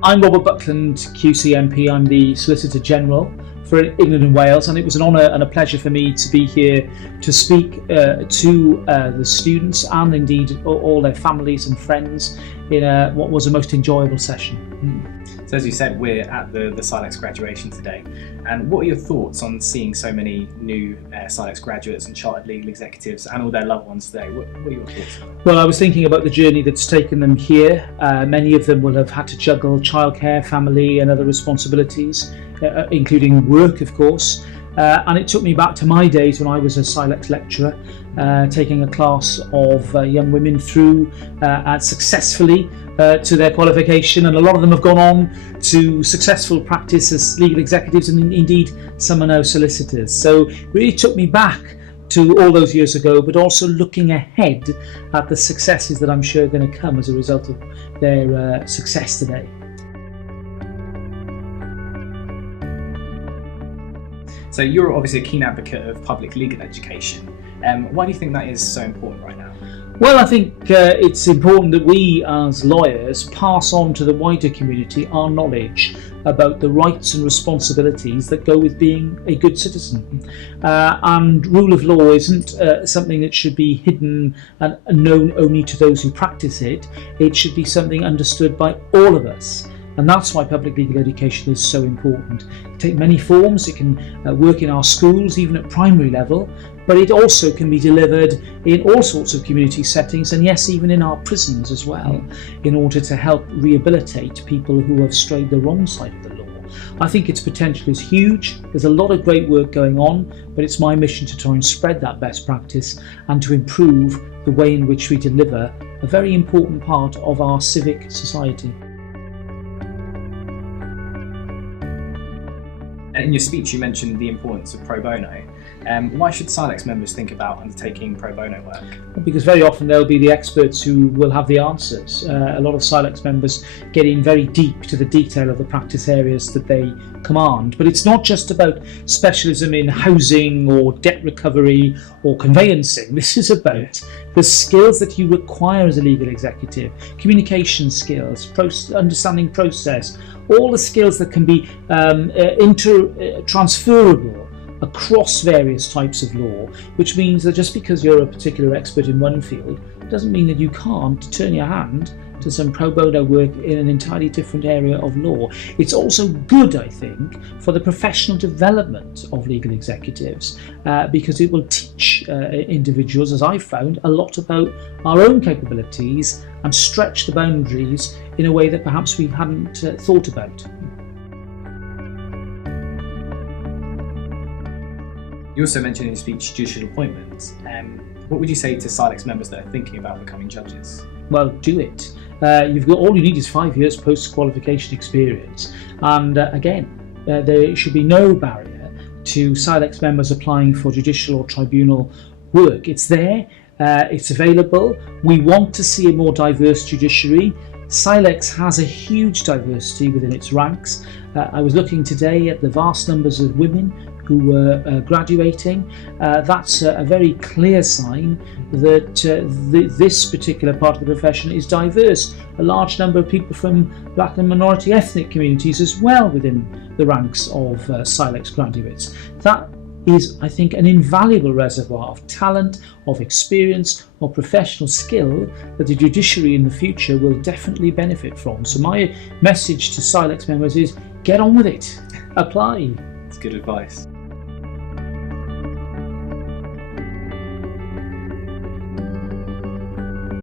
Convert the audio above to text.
I'm Robert Buckland, QCMP. I'm the Solicitor General for England and Wales, and it was an honour and a pleasure for me to be here to speak to the students and indeed all their families and friends in what was a most enjoyable session. So as you said, we're at the CILEx Graduation today, and what are your thoughts on seeing so many new CILEx graduates and chartered legal executives and all their loved ones today? What are your thoughts on that? Well, I was thinking about the journey that's taken them here. Many of them will have had to juggle childcare, family and other responsibilities, including work, of course. And it took me back to my days when I was a CILEx lecturer, taking a class of young women through successfully to their qualification, and a lot of them have gone on to successful practice as legal executives, and indeed some are now solicitors. So it really took me back to all those years ago, but also looking ahead at the successes that I'm sure are going to come as a result of their success today. So you're obviously a keen advocate of public legal education. Why do you think that is so important right now? Well, I think it's important that we as lawyers pass on to the wider community our knowledge about the rights and responsibilities that go with being a good citizen. And rule of law isn't something that should be hidden and known only to those who practice it. It should be something understood by all of us. And that's why public legal education is so important. It can take many forms. It can work in our schools, even at primary level, but it also can be delivered in all sorts of community settings, and yes, even in our prisons as well, in order to help rehabilitate people who have strayed the wrong side of the law. I think its potential is huge. There's a lot of great work going on, but it's my mission to try and spread that best practice and to improve the way in which we deliver a very important part of our civic society. In your speech, you mentioned the importance of pro bono. Why should CILEx members think about undertaking pro bono work? Because very often they'll be the experts who will have the answers. A lot of CILEx members get in very deep to the detail of the practice areas that they command. But it's not just about specialism in housing or debt recovery or conveyancing. This is about the skills that you require as a legal executive, communication skills, understanding process, all the skills that can be transferable across various types of law, which means that just because you're a particular expert in one field doesn't mean that you can't turn your hand to some pro bono work in an entirely different area of law. It's also good, I think, for the professional development of legal executives because it will teach individuals, as I've found, a lot about our own capabilities and stretch the boundaries in a way that perhaps we hadn't thought about. You also mentioned in your speech judicial appointments. What would you say to CILEx members that are thinking about becoming judges? Well, do it. All you need is 5 years post-qualification experience, and again, there should be no barrier to CILEx members applying for judicial or tribunal work. It's there, it's available. We want to see a more diverse judiciary. CILEx has a huge diversity within its ranks. I was looking today at the vast numbers of women who were graduating. That's a very clear sign that this particular part of the profession is diverse. A large number of people from black and minority ethnic communities as well within the ranks of CILEx graduates. That is, I think, an invaluable reservoir of talent, of experience, of professional skill that the judiciary in the future will definitely benefit from. So my message to CILEx members is get on with it, apply. That's good advice.